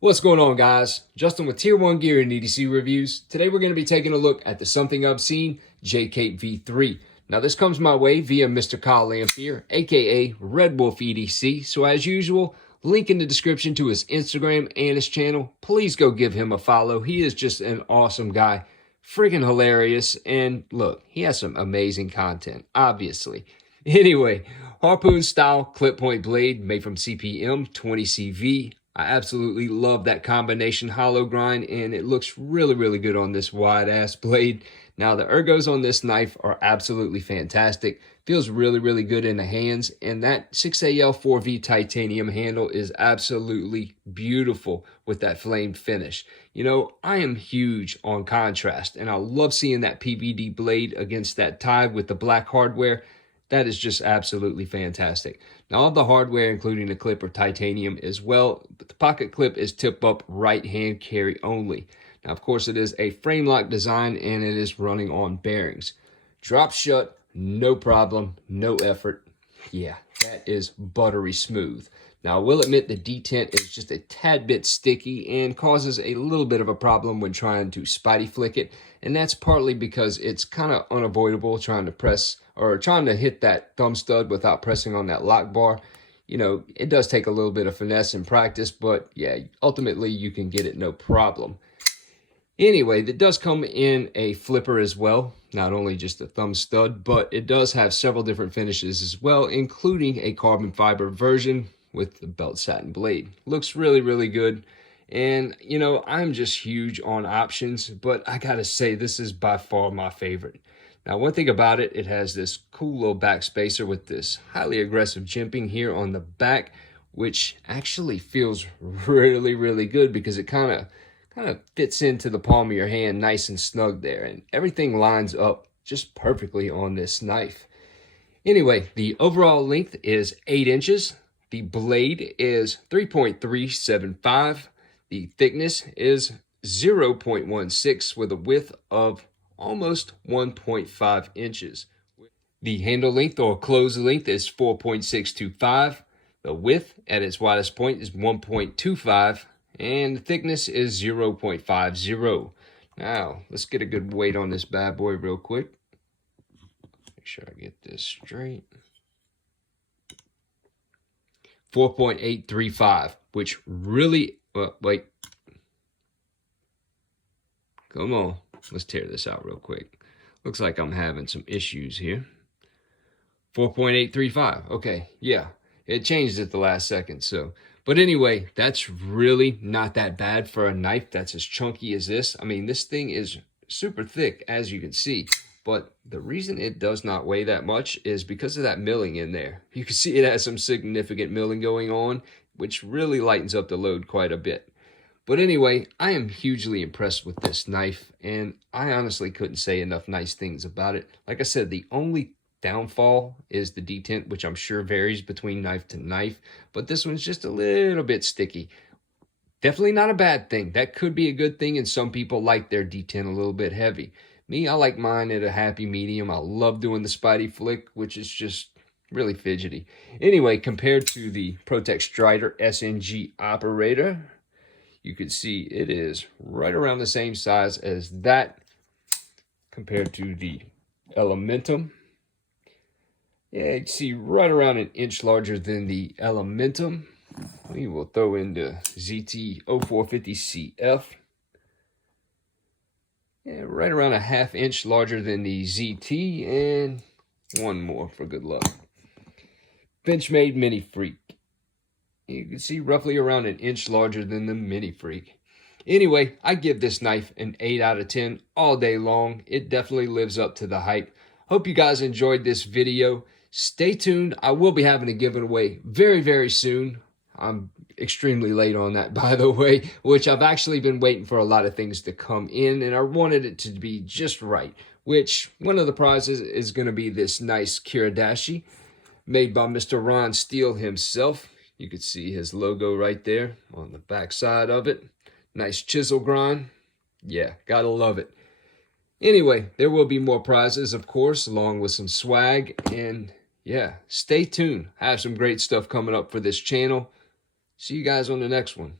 What's going on, guys? Justin with Tier 1 Gear and EDC Reviews. Today we're going to be taking a look at the Something Obscene J-Cape V3. Now this comes my way via Mr. Kyle Lamphere, aka Red Wolf EDC. So as usual, link in the description to his Instagram and his channel. Please go give him a follow. He is just an awesome guy. Freaking hilarious. And look, he has some amazing content, obviously. Anyway, harpoon style clip point blade made from CPM 20CV. I absolutely love that combination hollow grind, and it looks really good on this wide ass blade. Now the ergos on this knife are absolutely fantastic. Feels really good in the hands, and that 6AL4V titanium handle is absolutely beautiful with that flame finish. You know, I am huge on contrast, and I love seeing that PVD blade against that tide with the black hardware. That is just absolutely fantastic. Now, all the hardware, including the clip, are titanium as well, but the pocket clip is tip-up right-hand carry only. Now, of course, it is a frame lock design, and it is running on bearings. Drop shut, no problem, no effort. Yeah, that is buttery smooth. Now, I will admit the detent is just a tad bit sticky and causes a little bit of a problem when trying to spidey flick it, and that's partly because it's kind of unavoidable trying to press or trying to hit that thumb stud without pressing on that lock bar. You know, it does take a little bit of finesse and practice, but yeah, ultimately you can get it no problem. Anyway, that does come in a flipper as well, not only just a thumb stud, but it does have several different finishes as well, including a carbon fiber version with the belt satin blade. Looks really good. And, you know, I'm just huge on options, but I gotta say, this is by far my favorite. Now, one thing about it, it has this cool little back spacer with this highly aggressive jimping here on the back, which actually feels really good because it kind of fits into the palm of your hand nice and snug there, and everything lines up just perfectly on this knife. Anyway, the overall length is 8 inches. The blade is 3.375. The thickness is 0.16 with a width of almost 1.5 inches. The handle length or close length is 4.625. The width at its widest point is 1.25, and the thickness is 0.50. Now, let's get a good weight on this bad boy real quick. Make sure I get this straight. 4.835, which really, wait. Come on, let's tear this out real quick. Looks like I'm having some issues here. 4.835, okay, yeah. It changed at the last second, so. But anyway, that's really not that bad for a knife that's as chunky as this. I mean, this thing is super thick, as you can see. But the reason it does not weigh that much is because of that milling in there. You can see it has some significant milling going on, which really lightens up the load quite a bit. But anyway, I am hugely impressed with this knife, and I honestly couldn't say enough nice things about it. Like I said, the only downfall is the detent, which I'm sure varies between knife to knife, but this one's just a little bit sticky. Definitely not a bad thing. That could be a good thing, and some people like their detent a little bit heavy. Me, I like mine at a happy medium. I love doing the spidey flick, which is just really fidgety. Anyway, compared to the Protect Strider SNG Operator, you can see it is right around the same size as that compared to the Elementum. Yeah, you can see right around an inch larger than the Elementum. We will throw in the ZT-0450CF. Yeah, right around a ½ inch larger than the ZT, and one more for good luck. Benchmade Mini Freak. You can see roughly around an inch larger than the Mini Freak. Anyway, I give this knife an 8 out of 10 all day long. It definitely lives up to the hype. Hope you guys enjoyed this video. Stay tuned. I will be having a giveaway very soon. I'm extremely late on that, by the way, which I've actually been waiting for a lot of things to come in, and I wanted it to be just right, which one of the prizes is going to be this nice Kiradashi made by Mr. Ron Steele himself. You can see his logo right there on the back side of it. Nice chisel grind. Yeah, gotta love it. Anyway, there will be more prizes, of course, along with some swag, and yeah, stay tuned. I have some great stuff coming up for this channel. See you guys on the next one.